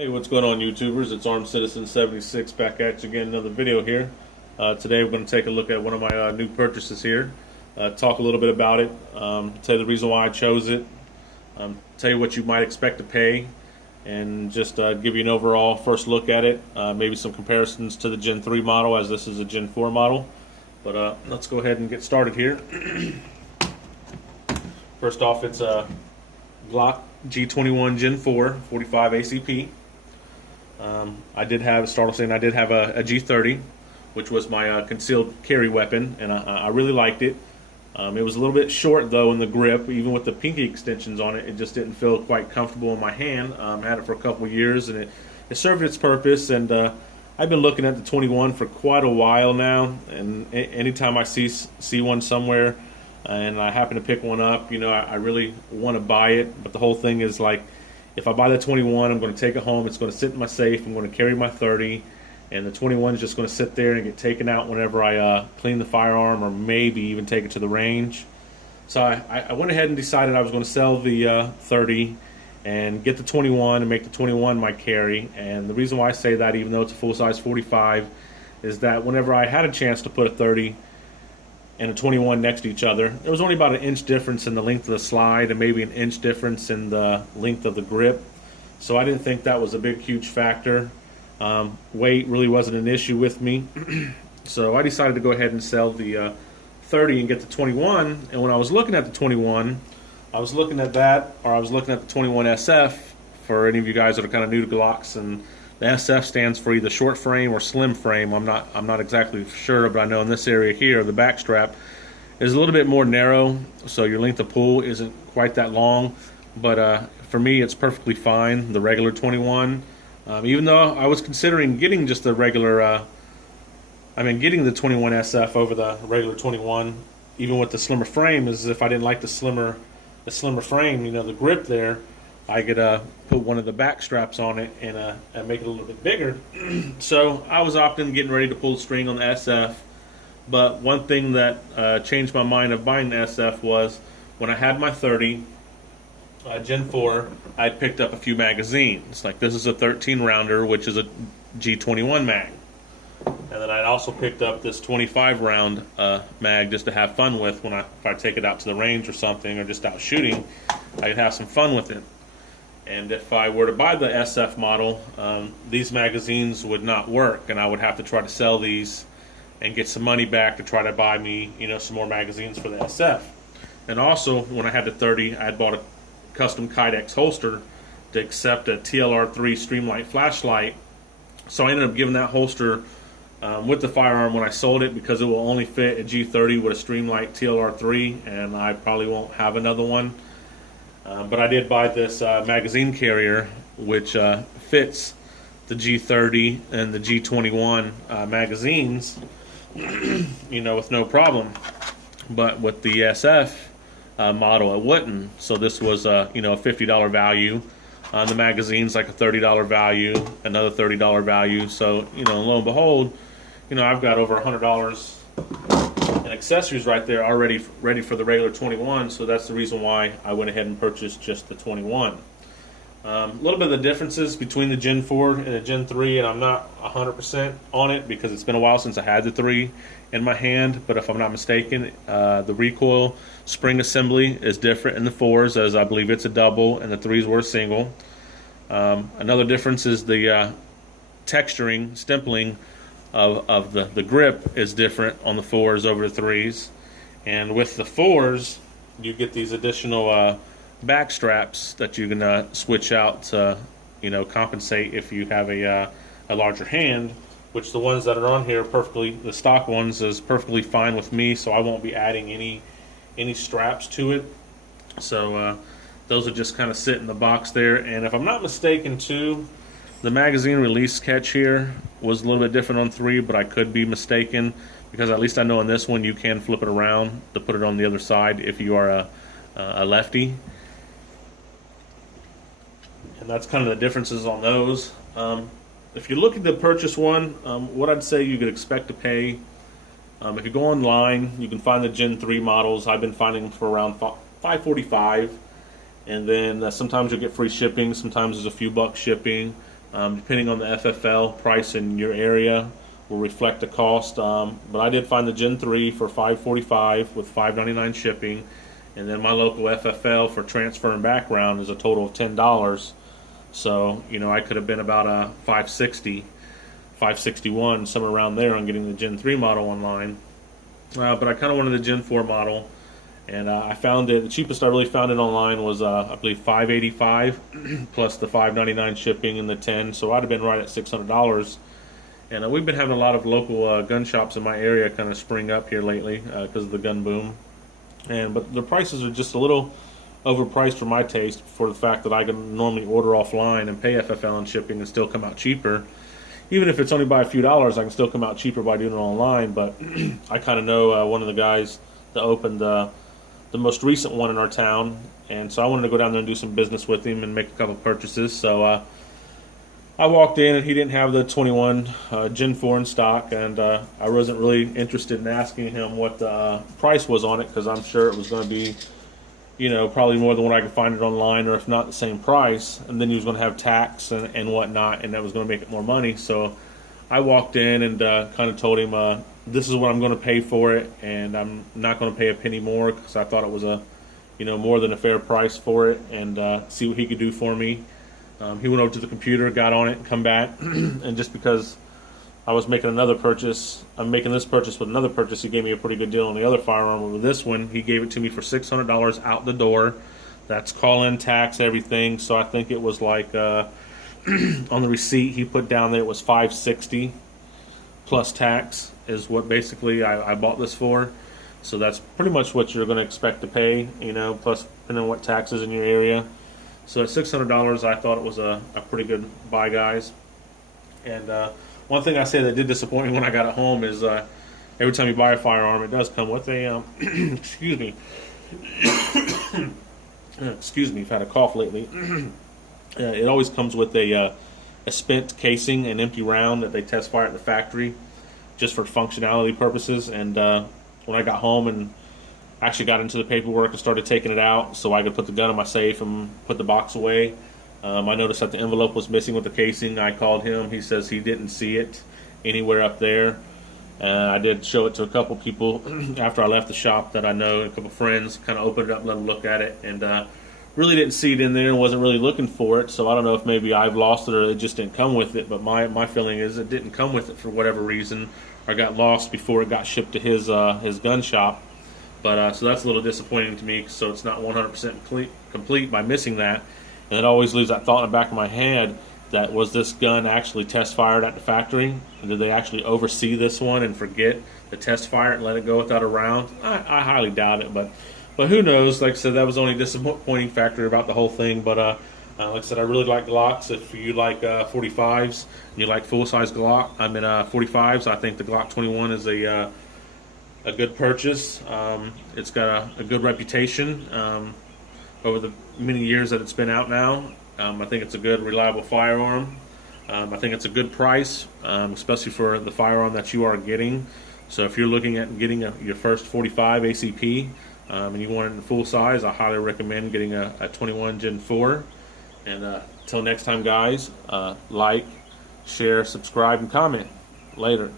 Hey, what's going on, YouTubers? It's Armed Citizen 76 back at you again, another video here. Today we're going to take a look at one of my new purchases here, talk a little bit about it, tell you the reason why I chose it, tell you what you might expect to pay, and just give you an overall first look at it, maybe some comparisons to the Gen 3 model, as this is a Gen 4 model. But let's go ahead and get started here. First off, it's a Glock g21 Gen 4 45 ACP. I did have a G30, which was my concealed carry weapon, and I really liked it. It was a little bit short though in the grip, even with the pinky extensions on it. It just didn't feel quite comfortable in my hand. Had it for a couple of years, and it served its purpose. And I've been looking at the 21 for quite a while now. And anytime I see one somewhere, and I happen to pick one up, I really want to buy it. But the whole thing is like, if I buy the 21, I'm going to take it home. It's going to sit in my safe. I'm going to carry my 30, and the 21 is just going to sit there and get taken out whenever I clean the firearm, or maybe even take it to the range. So I went ahead and decided I was going to sell the 30 and get the 21 and make the 21 my carry. And the reason why I say that, even though it's a full-size 45, is that whenever I had a chance to put a 30 and a 21 next to each other, there was only about an inch difference in the length of the slide and maybe an inch difference in the length of the grip. So I didn't think that was a big, huge factor. Weight really wasn't an issue with me. So I decided to go ahead and sell the 30 and get the 21. And when I was looking at the 21, I was looking at that, or I was looking at the 21 SF. For any of you guys that are kind of new to Glocks, and the SF stands for either short frame or slim frame. I'm not exactly sure, but I know in this area here, the back strap is a little bit more narrow, so your length of pull isn't quite that long. But for me, it's perfectly fine, the regular 21. Even though I was considering getting just the regular, getting the 21 SF over the regular 21, even with the slimmer frame, is if I didn't like the slimmer frame, the grip there, I could put one of the back straps on it and make it a little bit bigger. So I was opting, getting ready to pull the string on the SF. But one thing that changed my mind of buying the SF was when I had my 30 Gen 4, I picked up a few magazines. Like, this is a 13 rounder, which is a G21 mag. And then I also picked up this 25 round mag just to have fun with if I take it out to the range or something, or just out shooting, I could have some fun with it. And if I were to buy the SF model, these magazines would not work, and I would have to try to sell these and get some money back to try to buy me, some more magazines for the SF. And also, when I had the 30, I had bought a custom Kydex holster to accept a TLR3 Streamlight flashlight. So I ended up giving that holster with the firearm when I sold it, because it will only fit a G30 with a Streamlight TLR3, and I probably won't have another one. But I did buy this magazine carrier, which fits the G30 and the G21 magazines, with no problem. But with the SF model, it wouldn't. So this was a $50 value. The magazine's like a $30 value, another $30 value. So lo and behold, I've got over $100 and accessories right there already ready for the regular 21. So that's the reason why I went ahead and purchased just the 21. A little bit of the differences between the Gen 4 and the Gen 3, and I'm not 100% on it because it's been a while since I had the 3 in my hand, but if I'm not mistaken, the recoil spring assembly is different in the 4s, as I believe it's a double and the 3s were a single. Another difference is the texturing, stempling of the grip is different on the 4s over the 3s. And with the 4s, you get these additional back straps that you can switch out to compensate if you have a larger hand, which the ones that are on here the stock ones is perfectly fine with me, so I won't be adding any straps to it. So those will just kind of sit in the box there. And if I'm not mistaken too, the magazine release catch here was a little bit different on 3, but I could be mistaken, because at least I know on this one you can flip it around to put it on the other side if you are a lefty. And that's kind of the differences on those. If you're looking to purchase one, what I'd say you could expect to pay, if you go online, you can find the Gen 3 models. I've been finding them for around $545. And then sometimes you'll get free shipping. Sometimes there's a few bucks shipping. Depending on the FFL price in your area will reflect the cost. But I did find the Gen 3 for $545 with $5.99 shipping, and then my local FFL for transfer and background is a total of $10. So I could have been about a 560, 561, somewhere around there on getting the Gen 3 model online. But I kind of wanted the Gen 4 model, and I found it. The cheapest I really found it online was I believe $585 plus the $5.99 shipping and the 10. So I'd have been right at $600. And we've been having a lot of local gun shops in my area kind of spring up here lately because of the gun boom. But the prices are just a little overpriced for my taste, for the fact that I can normally order offline and pay FFL and shipping and still come out cheaper. Even if it's only by a few dollars, I can still come out cheaper by doing it online. But I kind of know one of the guys that opened the most recent one in our town, and so I wanted to go down there and do some business with him and make a couple purchases. So I walked in, and he didn't have the 21 Gen 4 in stock, and I wasn't really interested in asking him what the price was on it, because I'm sure it was going to be probably more than what I could find it online, or if not the same price. And then he was going to have tax and whatnot, and that was going to make it more money. So I walked in and kind of told him, this is what I'm going to pay for it, and I'm not going to pay a penny more, because I thought it was a more than a fair price for it, and see what he could do for me. He went over to the computer, got on it, and come back, and just because I was making another purchase, I'm making this purchase with another purchase, he gave me a pretty good deal on the other firearm. But with this one, he gave it to me for $600 out the door. That's call-in, tax, everything. So I think it was like on the receipt he put down there, it was $560 plus tax is what basically I bought this for. So that's pretty much what you're going to expect to pay, plus depending on what taxes in your area. So at $600, I thought it was a pretty good buy, guys. And one thing I say that did disappoint me when I got it home is every time you buy a firearm, it does come with a excuse me, excuse me, I've had a cough lately. It always comes with a spent casing, an empty round that they test fire at the factory, just for functionality purposes. And when I got home and actually got into the paperwork and started taking it out so I could put the gun in my safe and put the box away, I noticed that the envelope was missing with the casing. I called him. He says he didn't see it anywhere up there. I did show it to a couple people after I left the shop that I know, a couple friends, kind of opened it up, let them look at it, and really didn't see it in there and wasn't really looking for it. So I don't know if maybe I've lost it or it just didn't come with it, but my feeling is it didn't come with it for whatever reason, or got lost before it got shipped to his gun shop. But so that's a little disappointing to me, so it's not 100% complete by missing that. And it always leaves that thought in the back of my head, that was this gun actually test fired at the factory? And did they actually oversee this one and forget to test fire it and let it go without a round? I highly doubt it, but who knows? Like I said, that was the only disappointing factor about the whole thing. But like I said, I really like Glocks. If you like 45s and you like full-size Glock, 45s, I think the Glock 21 is a good purchase. It's got a good reputation over the many years that it's been out now. I think it's a good, reliable firearm. I think it's a good price, especially for the firearm that you are getting. So if you're looking at getting your first 45 ACP and you want it in full size, I highly recommend getting a 21 Gen 4. And until next time, guys, like, share, subscribe, and comment. Later.